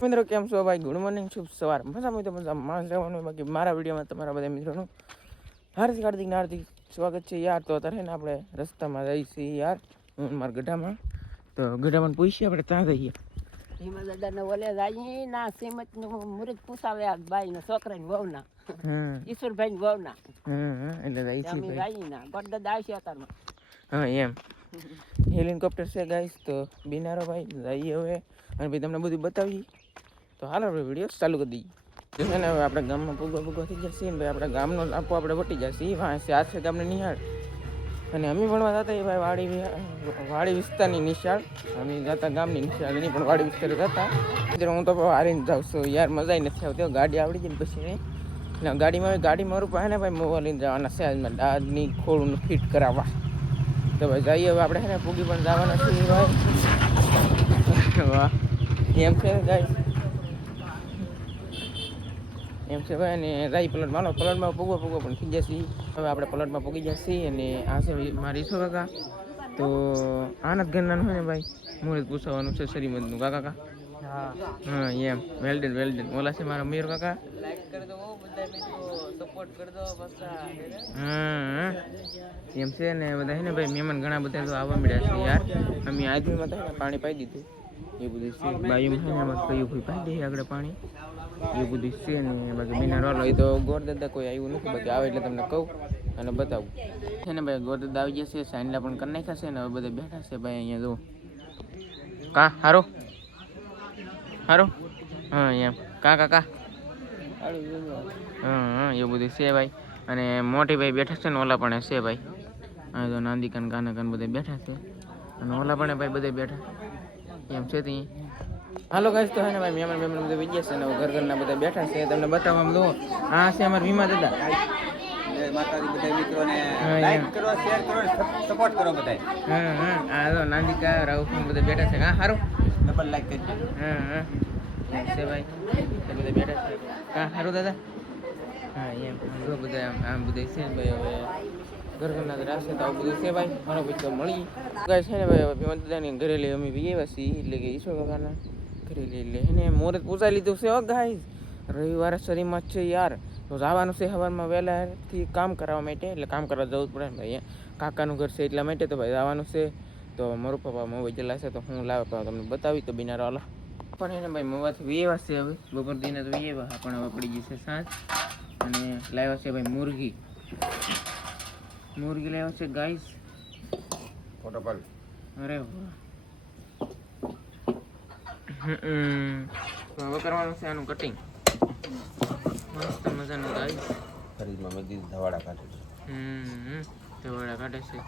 મિત્રો કેમ છો ભાઈ? ગુડ મોર્નિંગ, શુભ સવાર. મજા માણસ રહેવાનું. બાકી મારા વિડીયોમાં તમારા બધા મિત્રોનું હાર્દિક સ્વાગત છે યાર. તો અત્યારે ને આપણે રસ્તામાં જઈએ છીએ યાર, હું મારા ગઢામાં. તો ગઢામાં પૂછીએ આપણે ત્યાં જઈએ. હિમા દાદાને ઓલે જાય ના શ્રીમત નું મુરત પૂછાવે આ બાઈ ના છોકરા ની વહુના ઈશ્વરભાઈ ની વહુના એટલે જાય છે અમે જાય ના ગોડ દાદા આવશે અત્યારમાં. હા એમ હેલિકોપ્ટર છે ગાઈસ. તો બિનારો ભાઈ જઈએ હવે અને ભાઈ તમને બધું બતાવીએ. તો હાલ આપણે વિડીયો ચાલુ કરી દઈએ. છે ને હવે આપણે ગામમાં પૂગવા થઈ જશે ને ભાઈ. આપણા ગામનો લાપો આપણે વટી જશે. આ ગામને નિહાળ અને અમે ભણવા જતા એ ભાઈ વાડી વિસ્તારની નિશાળ. અમે જતા ગામની નિશાળ નહીં પણ વાડી વિસ્તાર જતા. હું તો હારીને જાઉં છું યાર, મજા નથી આવતી. ગાડી આવડી જાય ને પછી ગાડીમાં મારું પાસે ને ભાઈ મોવા લઈને જવાના છે આજમાં દાદની ખોળું ફિટ કરાવવા. તો ભાઈ જઈએ હવે આપણે છે ને પૂગી પણ જવાના છીએ ભાઈ. વાહ એમ છે ગાઈસ, એમ છે ભાઈ. અને રાઈ પલટમાં પૂગવા પણ થઈ જશે. હવે આપણે પલટમાં પૂગી જશે. અને આ છે મારી ઈસો કાકા. તો આનંદ ઘરના હોય ને ભાઈ, મુહૂર્ત પૂછવાનું છે શ્રીમદનું. કાકા હા એમ વેલ્ડન ઓલા છે મારા મીર કાકા. હા એમ છે ને બધા છે ને ભાઈ મહેમાન ઘણા બધા તો આવવા મળ્યા છે યાર. અમે આદમીમાં હતા પાણી પાઈ દીધું એ બધું છે. બાયુમાં છે ને અમારે કયું ભાઈ પાઈ દઈએ આગળ પાણી એ બધું છે. ને બાકી બીના રોલ હોય તો ગોરદાદા કોઈ આવ્યું નથી. બાકી આવે એટલે તમને કહું અને બતાવું છે ને ભાઈ. ગોરદાદા આવી જશે, સાંડલા પણ કરી નાખ્યા છે ને હવે બધા બેઠા છે ભાઈ અહીંયા. જો કા હારો હા એમ કાકા હા એવું બધું છે ભાઈ. અને મોટી ભાઈ બેઠા છે ને ઓલા પણ છે ભાઈ. હા તો નાંદિકાન કાનાકાન બધા બેઠા છે અને ઓલા પણ ભાઈ બધા બેઠા એમ છે ત્યાં. હાલો ગાઈસ, તો હે ને ભાઈ મહેમાન બધા વિજ્ઞા છે ને ઘરના બધા બેઠા છે. તમને બતાવવામાં દો. આ છે અમારા વીમા દાદા. માતાજી બધા મિત્રોને લાઈક કરો, શેર કરો, સપોર્ટ કરો બધાય. આ તો નાંદિકા રાઉફ બધા બેઠા છે. હા હારું ડબલ લાઈક કરજો. છે ભાઈ બધા બેઠા છે. કા હારું દાદા. હા એમ જો બધા આમ બધા છે ને ભાઈ. હવે ઘરના રાશે તો આવું બધું છે ભાઈ. મારો ભાઈ તો મળી ગાય છે ને ભાઈ. ભીમા દાદાની ઘરે લઈ અમે આવ્યા છીએ, એટલે કે ઈશ્વર કાકાના ઘરે લઈ એટલે એને મુહૂર્ત પૂછાઈ લીધું છે. હો ગાઈસ રવિવારે શરીરમાં જ છે યાર. તો જવાનું છે સવારમાં વહેલાથી કામ કરવા માટે. એટલે કામ કરવા જવું જ પડે ને ભાઈ. કાકાનું ઘર છે એટલા માટે તો ભાઈ જવાનું છે. તો મારું પપ્પા મોબાઈલ ચલાવશે તો હું લાવે તમને બતાવી. તો બિનારો હાલો પણ એને ભાઈ મોવાથી વેવા છે. હવે બપોર દિને તો વેવા પણ હવે પડી જશે સાંજ. અને લાવ્યા છે ભાઈ મુરગી લાવ્યા છે ગાઈસ. ફોટો પાડ. અરે વાહ. તો હવે કરવાનું છે આનું કટિંગ. મસ્ત મજાનું ગાઈસ. ફરીમાં મેં દીધું ધવાડા કાઢે છે. ધવાડા કાઢે છે.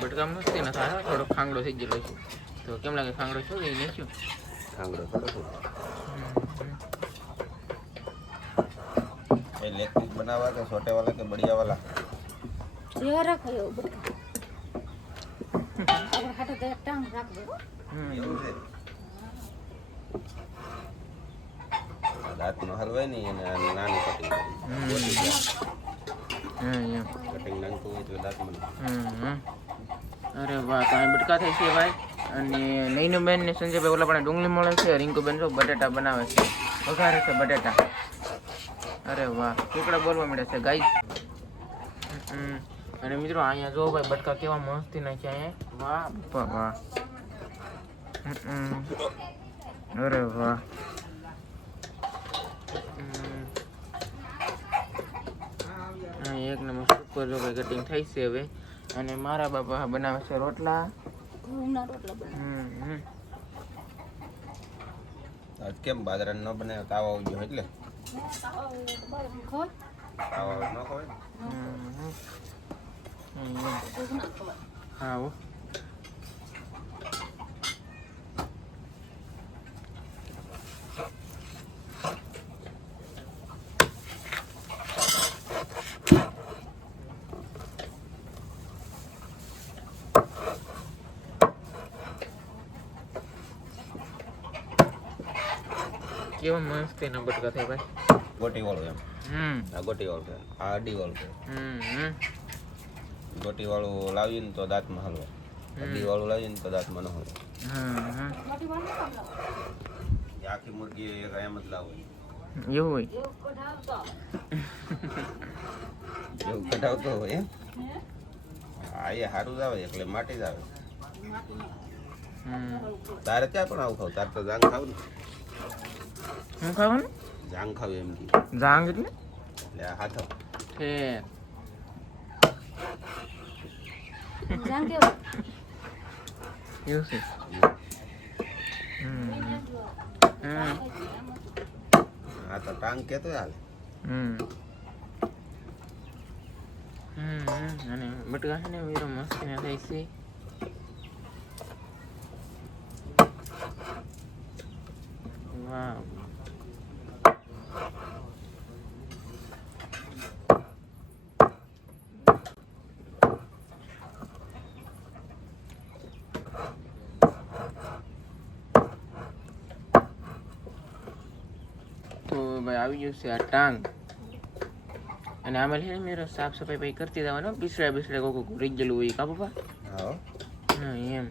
બટકા મસ્તી ના થાય. થોડો ખાંગડો થઈ ગયેલો છે. તો કેમ લાગે ખાંગડો છો એ નહીં શું? ખાંગડો થોડો એ લેગ પીસ બનાવવા કે છોટે વાલા કે બડિયા વાલા? એવા રાખો એવું બટકા. આપણે ખાટો તો એક ટાંગ રાખ દો. એવું છે. દાંતનો હલવાય નહીં અને નાની કટિંગ કરી. કટિંગ નાખતું હોય તો દાંતમાં. અરે વાહ, કાંઈ બટકા થાય છે ભાઈ. અને નૈનુબેન ને સંજયભાઈ ઓલા પણ ડુંગળી મળે છે. રિંકુબેન જો બટાટા બનાવે છે, વઘારે છે બટાટા. અરે વાહ, ટુકડા બોલવા મળ્યા છે ગાઈસ. અને મિત્રો અહીંયા જો ભાઈ બટકા કેવા મસ્તી નાખ્યા અહીંયા. વાહ વાહ. અરે વાહ. એક નંબર સુપર જો ભાઈ કટિંગ થઈ છે હવે. અને મારા બાપા બનાવે છે રોટલા. આજ કેમ બાજરાન ન બને? તાવા ઉગ્યો એટલે તાવા ન ખવાય. હા હો. કેવા મસ્ત એના બટકા થાય ભાઈ. ગોટી વાળું એમ. આ ગોટી વાળું છે, આ અડી વાળું છે. ગોટી વાળું લાવીને તો દાંતમાં હલવા. હલ્દી વાળું લાવીએ ને તો દાંતમાં ન હોય. હા હા એ આખી મુરગી એક એમ જ લાવો એવું હોય એવું કઢાવતો હોય એમ. હા એ સારું જ આવે એટલે માટી જ આવે. તારે ત્યાં પણ આવું ખાવ? તારે તો જાંગ ખાવ ને. હું ખાવાનું જાંગ ખાવ એમ કે જાંગ એટલે આ હાથો કે એવું છે. આ તો ટાંગ કેતો હાલ. અને બટકા છે ને વીરો મસ્ત ને થાય છે. વાહ તો ભાઈ આવી ગયું છે આ ટાંગ. અને આમાં છે ને મેરો સાફ સફાઈ ભાઈ કરતી જવાનો. બિસડા કોઈ રહી ગયેલું હોય કા પપ્પા? હા હા એમ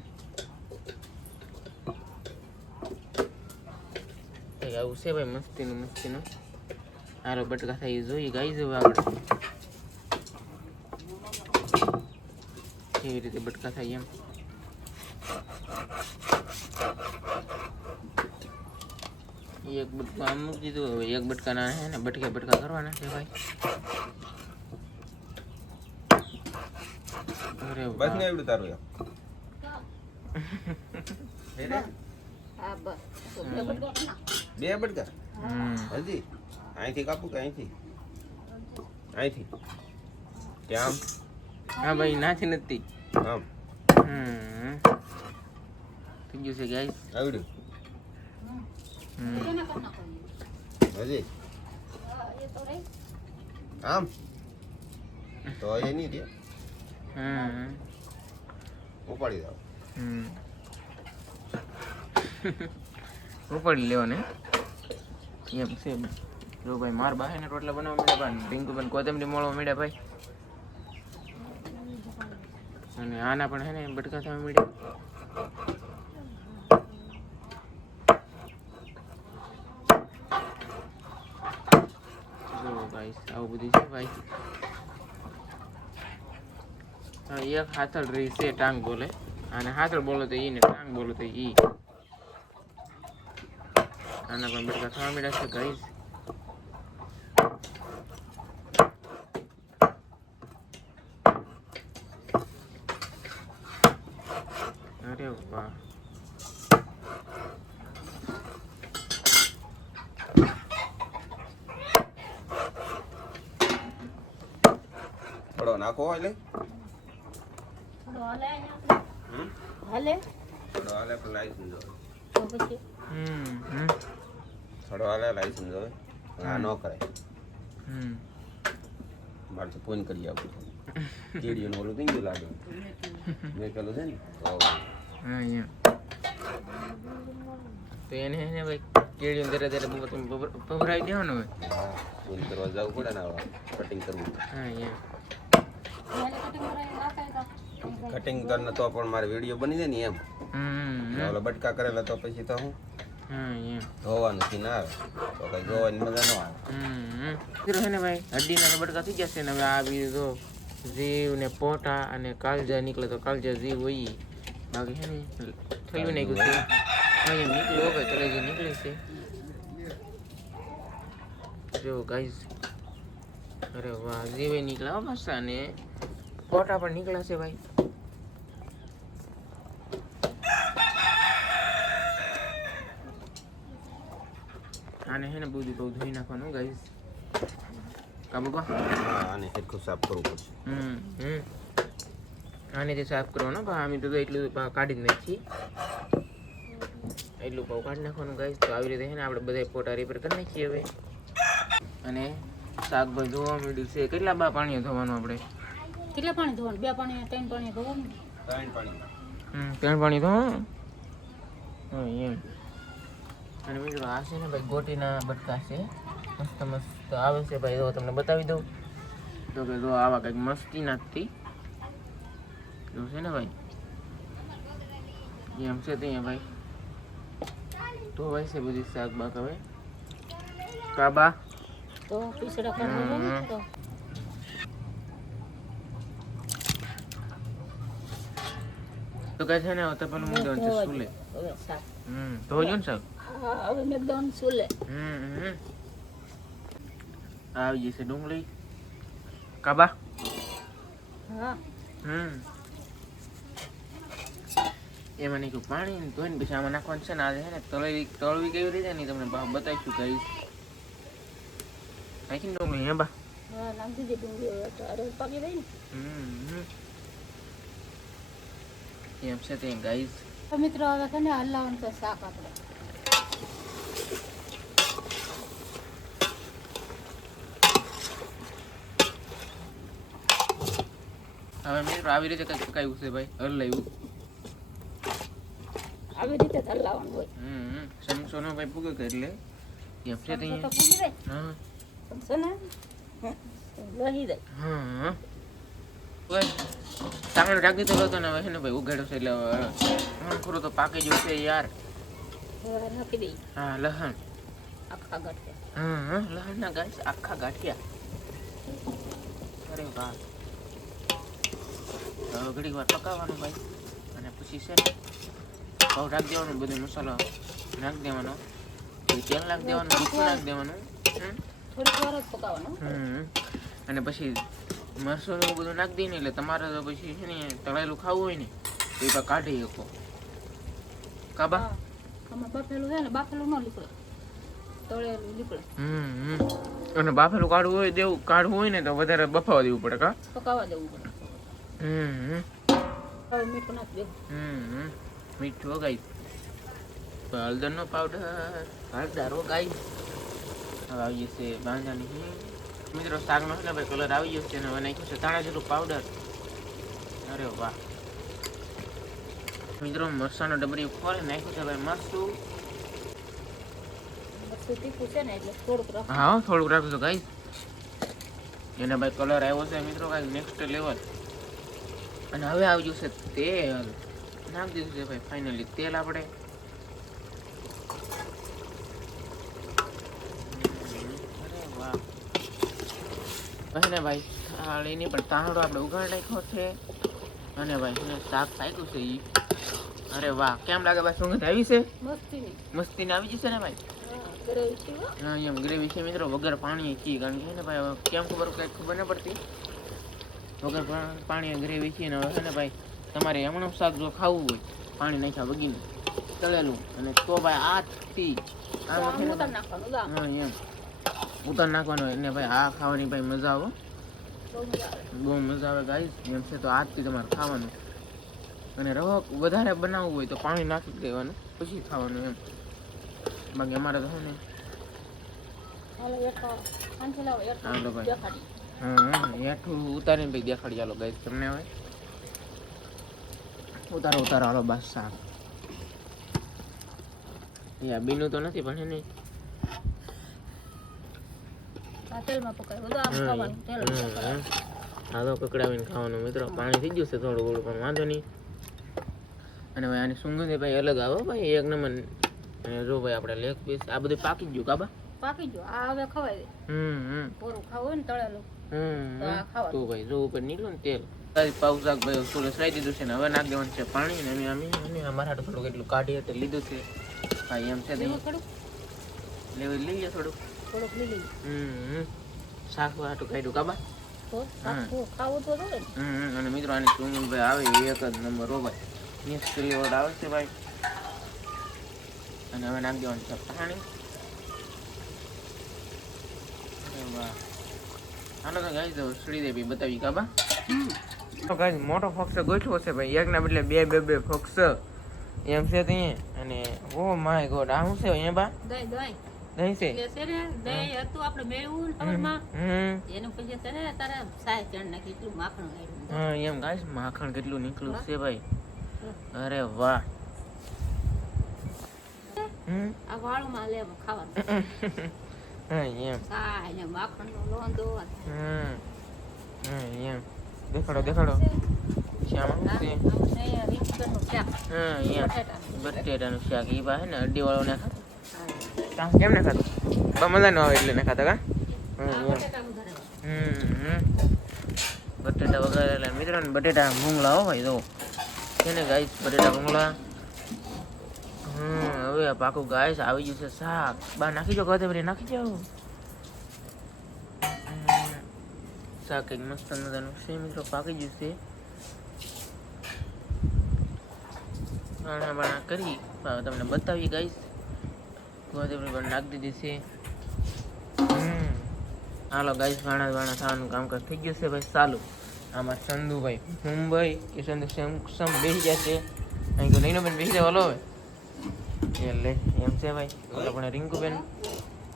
આવું છે ભાઈ મસ્તીનું. હારો બટકા થાય જોઈ ગાઈ જવું આપણે કેવી રીતે બટકા થાય એમ. એક બટકું આમ મૂકી દીધું. હવે એક બટકા ના છે ને બટકા કરવાના છે ભાઈ. અરે બસ ને એવડું તારું એમ. બે બટકા હજી અહીંથી કાપું કે અહીંથી ત્યાં હા ભાઈ નાથી નથી આમ થઈ ગયું છે ગાઈસ આવડ્યું હજી આમ તો એ નહીં દે ઉપાડી દો. ઉપાડી લેવો ને એમ છે. જો ભાઈ માર બાહે ને રોટલા બનાવવા મળ્યા ભાઈ. પિંકુબેન કોથમરી મળવા મળ્યા ભાઈ. અને આના પણ હે ને બટકા થવા મળ્યા. જો ભાઈ આવું બધું છે ભાઈ. એક હાથળ રહી છે ટાંગ બોલે અને હાથળ બોલો તો ઈ ને ટાંગ બોલો તો ઈ. આના પણ બટકા થવા મળ્યા છે ગાઈસ. અરે વાહ થોડો નાખો એટલે થોડો હાલે પણ લાઈસન્સ જોવે. થોડો હાલે લાઈસન્સ જોવે. આ ન કરાય. મારે તો ફોન કરી આપું કેડીઓનું ઓલું થઈ ગયું લાગે મેં પેલું છે ને તો હા એમ તો એને હે ને ભાઈ કેડીઓ ધીરે પભરાવી દેવાનું હોય. હા ફોન કરવા જવું પડે ને કટિંગ કરવું. હા એમ કટિંગ કરીને તો પણ મારે વિડીયો બની જાય ને એમ. ઓલા બટકા કરેલા તો પછી તો હું ધોવાનું થી ના આવે તો કઈ ધોવાની મજા ન આવે. છે ને ભાઈ હડ્ડીના બટકા થઈ ગયા છે ને હવે આવી તો જીવ ને પોટા અને કાળજા નીકળે તો કાળજા જીવ હોય બાકી છે ને થયું નહીં ગુસ્સે નીકળ્યો હવે કલેજી નીકળે છે. જો ગાઈસ અરે વાહ જીવે નીકળ્યા પાછા ને પોટા પણ નીકળ્યા છે ભાઈ. આને હે ને બધું બહુ ધોઈ નાખવાનું ગાઈસ. કાબુકા આને સરખું સાફ કરવું પડશે. આને જે સાફ કરવાનો પણ અમે તો એટલું કાઢી જ નાખી એટલું પાઉં કાઢી નાખવાનું ગાઈસ. તો આવી રીતે છે ને આપણે બધા પોટા રિપેર કરી નાખીએ હવે. અને શાકભાજી ધોવા માંડ્યું છે. કેટલા બા પાણીએ ધોવાનું આપણે? કેટલા પાણી ધોવાનું? 2 પાણી 3 પાણી ધોવાનું. 3 પાણી 3 પાણી ધોવાનું. હા એમ. અને બીજું આ છે ને ભાઈ ગોટીના બટકા છે મસ્ત મસ્ત આવે છે ભાઈ. જો તમને બતાવી દઉં તો કે જો આવા કંઈક મસ્તી નથી જો છે ને ભાઈ એમ છે ત્યાં ભાઈ ધોવાય છે બધી શાક બાક હવે કાબા તો પીસડા કરવા હોય ને તો તો કહે છે ને તો પણ હું દઉં છું સુલે હવે શાક ધોજો ને શાક હા હવે એકદમ સુલે આવી જશે ડુંગળી કાબા હા એમાં નાખ્યું પાણી ધોઈને પછી આમાં નાખવાનું છે ને આજે છે ને તળવી કેવી રીતે નહીં તમને બતાવીશું કહીશ નાખીને ડુંગળી હે બા હા નાખી દે ડુંગળી હવે તો અરે પાકી રહી ને એમ છે તે ગાઈઝ તો મિત્રો હવે છે ને હલાવવાનું છે શાક આપણે હવે મિત્રો આવી રીતે કંઈક પકાવ્યું છે ભાઈ હલાવ્યું આવી રીતે જ હલાવવાનું હોય સમસો નો ભાઈ પૂગે કે એટલે એમ છે તે તો પૂરી જાય હા પણ છે ને લહી જાય હા ઓય સાંગળ રાખી દીધો હતો ને હવે છે ને ભાઈ ઉગાડ્યો છે એટલે ખરું તો પાકી ગયું છે યાર હવે નાખી દઈ હા લસણ આખા ગાંઠિયા હા લસણ ના ગાઈસ આખા ગાંઠિયા અરે વાહ હવે ઘડીક વાર પકાવવાનું ભાઈ અને પછી છે ને ભાવ રાખી દેવાનું બધો મસાલો નાખી દેવાનો પછી તેલ નાખી દેવાનું મીઠું નાખી દેવાનું થોડીક વાર જ પકાવવાનું અને પછી મરચું એવું બધું નાખી દઈને એટલે તમારે તો પછી છે ને તળેલું ખાવું હોય ને તો એ કાઢી શકો કાબા આમાં બાફેલું છે ને બાફેલું ન નીકળે તળેલું નીકળે અને બાફેલું કાઢવું હોય ને તો વધારે બફાવા દેવું પડે કા પકાવવા દેવું પડે હવે મીઠું નાખી દેવું મીઠું ગાઈ હળદરનો પાવડર હળદર ગાઈ હવે આવી જશે બાંધાની મિત્રો શાકનો છે ને ભાઈ કલર આવી ગયો છે અને હવે નાખ્યું છે ધાણા જીરું પાવડર અરે વાહ મિત્રો મરચાંનો ડબરી ખોલી નાખ્યું છે ભાઈ મરચું તીખું છે ને એટલે થોડુંક રાખ હા થોડુંક રાખજો ગાઈ એને ભાઈ કલર આવ્યો છે મિત્રો કાંઈક નેક્સ્ટ લેવલ અને હવે આવી જશે તેલ નાખી દીધું છે ભાઈ ફાઇનલી તેલ આપણે અરે વાહ ને ભાઈ થાળીની પણ તાંડો આપણે ઉગાડી નાખ્યો છે અને ભાઈ એને શાક થાક્યું છે ઈ અરે વાહ કેમ લાગે ભાઈ સુગંધ આવી છે મસ્તીને આવી જશે ને ભાઈ હા એમ ગ્રેવી છે મિત્રો વગર પાણી છે કારણ કે ને ભાઈ હવે કેમ ખબર કંઈ ખબર ન પડતી વગર પાણી ગ્રેવી છે ને હવે ને ભાઈ તમારે એમણું શાક જો ખાવું હોય પાણી નાખ્યા વગીને તળેલું અને તો ભાઈ હાથથી હા એમ ઉતાર નાખવાનું હોય ને ભાઈ આ ખાવાની ભાઈ મજા આવે બહુ મજા આવે ગાઈસ એમ છે તો હાથથી તમારે ખાવાનું અને રવો વધારે બનાવવું હોય તો પાણી નાખી દેવાનું પછી ખાવાનું એમ બાકી અમારે તો ને હાલો ભાઈ હા હેઠું ઉતારીને ભાઈ દેખાડી ચાલો ગાઈસ તમને હવે ઉતારો હાલો બસ શાક યા બીનું તો નથી પણ નહીં હા તો કકડાવીને ખાવાનું મિત્રો પાણી થઈ ગયું છે થોડું થોડું પણ વાંધો નહીં અને ભાઈ આની સુગંધ ભાઈ અલગ આવે ભાઈ એક નંબર અને જો ભાઈ આપણે લેગ પીસ આ બધું પાકી ગયું કાબા પાકી ગયો આ હવે ખવાય પૂરું ખાવું ને તળેલું તો ભાઈ જો ઉપર નીકળ્યું ને તેલ પાઉ શાક ભાઈ થોડું સરાઈ દીધું છે ને હવે નાખી દેવાનું છે પાણી ને અમે અમારા થોડુંક એટલું કાઢીએ તો લીધું છે હા એમ છે લઈ લઈએ થોડુંક લીલી શાક વાટું કાઢ્યું કાબા ખાવું તો અને મિત્રો આની સુગંધ ભાઈ આવે એક જ નંબર હો ભાઈ નેક્સ્ટ લેવલ આવે છે ભાઈ અને હવે નાખી દેવાનું છે પાણી હાલો તો ગાઈસ સડી દે ભાઈ બતાવી કાબા તો ગાઈસ મોટો ફોક્સ ગોઠવો છે ભાઈ એકના બદલે બે ફોક્સ એમ છે ત્યાં અને ઓ માય ગોડ આ શું છે અહીંયા બા દહીં છે એટલે છે ને દહીં હતું આપણે મેળવું ખબરમાં એનું પછી છે ને તારે સાય ચણ નાખી એટલું માખણ આવ્યું હા એમ ગાઈસ માખણ કેટલું નીકળ્યું છે ભાઈ અરે વાહ આ વાળુમાં લે ખાવાનું હા એમ સાય ને માખણનો લોંદો એમ દેખાડો શ્યામા શું છે શાક હા અહીંયા બટાટાનું. બટેટાનું શાક એ પાસે ને અડ્ડીવાળો ને ખાતો કાં કેમ ને ખાતો મજા ન આવે એટલે ને ખાતા કાં આ બટાટા વધારે બટેટા વગેરે મિત્રો ને બટેટા ભૂંગળા હો ભાઈ જો છે ને ગાઈસ બટેટા ભૂંગળા હવે આ પાકું ગાઈસ આવી ગયું છે શાક બા નાખી દો કહે બરી નાખી જાઓ શાક એક મસ્ત મજાનું છે મિત્રો પાકી ગયું છે બાણા કરી તમને બતાવી ગાઈસ ગોધેબરી પણ નાખી દીધી છે હાલો ગાઈસ ભાણા થવાનું કામકાજ થઈ ગયું છે ભાઈ ચાલુ આમાં ચંદુભાઈ મુંબઈ કે ચંદુ સમ બેસી જશે અહીં તો નહીનો બેન બેસી જવાલો હવે એટલે એમ છે ભાઈ આપણે રિંકુબેન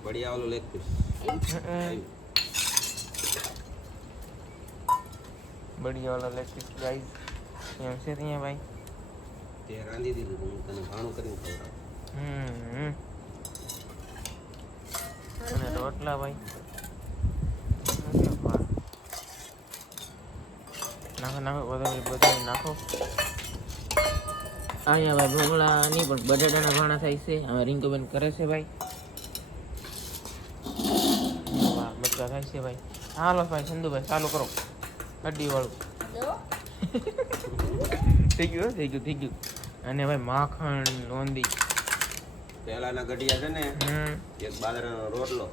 બઢિયા વાળું લેગ પીસ બઢિયા વાળો લેગ પીસ ગાઈસ એમ છે ત્યાં ભાઈ તે રાંધી દીધું હું તને ભાણું કરીને ખવડાવું અને રોટલા ભાઈ નાખો બધું નાખો અહીંયા ભાઈ ભૂંગળા નહીં પણ બટાટાના ભાણા થાય છે હવે રિંકુબેન કરે છે ભાઈ વાહ બધા થાય છે ભાઈ હાલો ભાઈ ચંદુભાઈ ચાલુ કરો અડ્ડી વાળું થઈ ગયું અને ભાઈ માખણ લોંદી પહેલાના ગઢિયા છે ને એક બાજરાનો રોટલો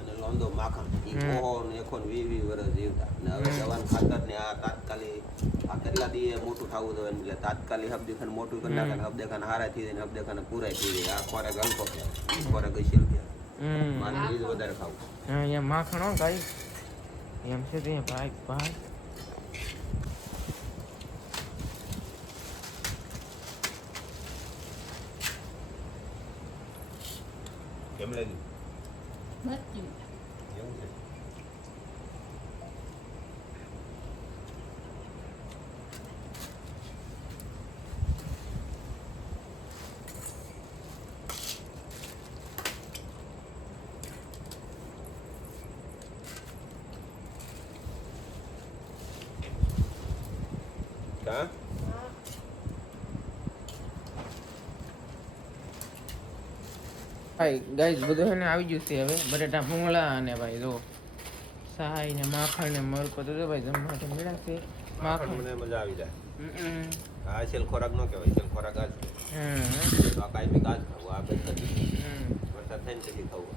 અને લોંદો માખણ ઈ ઓહો ને એકો ને 20 વર્ષ જીવતા ને હવે જવાન ખાતર ને આ તાત્કાલિક આ કેટલા દીએ મોટું થાવું જોઈએ એટલે તાત્કાલિક હબદેખાન મોટું કરી નાખે ને હબદેખાન હારા થઈ જાય ને હબદેખાન પૂરાઈ થઈ જાય આ ખોરાક હલકો છે ખોરાક ગઈશેલ છે મારે બીજું વધારે ખાવું અહીંયા માખણ હો ભાઈ એમ છે તે ભાઈ કેમ લાગ્યું મરચું એવું છે કા ભાઈ ગાઈસ બધું છે ને આવી ગયું છે હવે બટેટા ભૂંગળા અને ભાઈ જો સહાય ને માખણ ને મરકો તો ભાઈ જમવા તો મળ્યા છે માખણ મને મજા આવી જાય આ સેલ ખોરાક નો કહેવાય સેલ ખોરાક આ છે આ કાંઈ ગાજ ખાવું આ બેઠા વરસાદ થઈને પછી ખાવું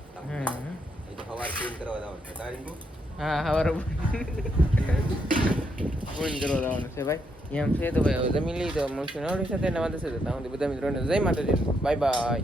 એ તો સવાર ફોન કરવા જવાનું છે તારીખ હા હવારે ફોન કરવા જવાનું છે ભાઈ એમ છે તો ભાઈ હવે જમી લઈ તો મળશું નવરી સાથે નવા દસે બધા બધા મિત્રોને જય માતાજી બાય બાય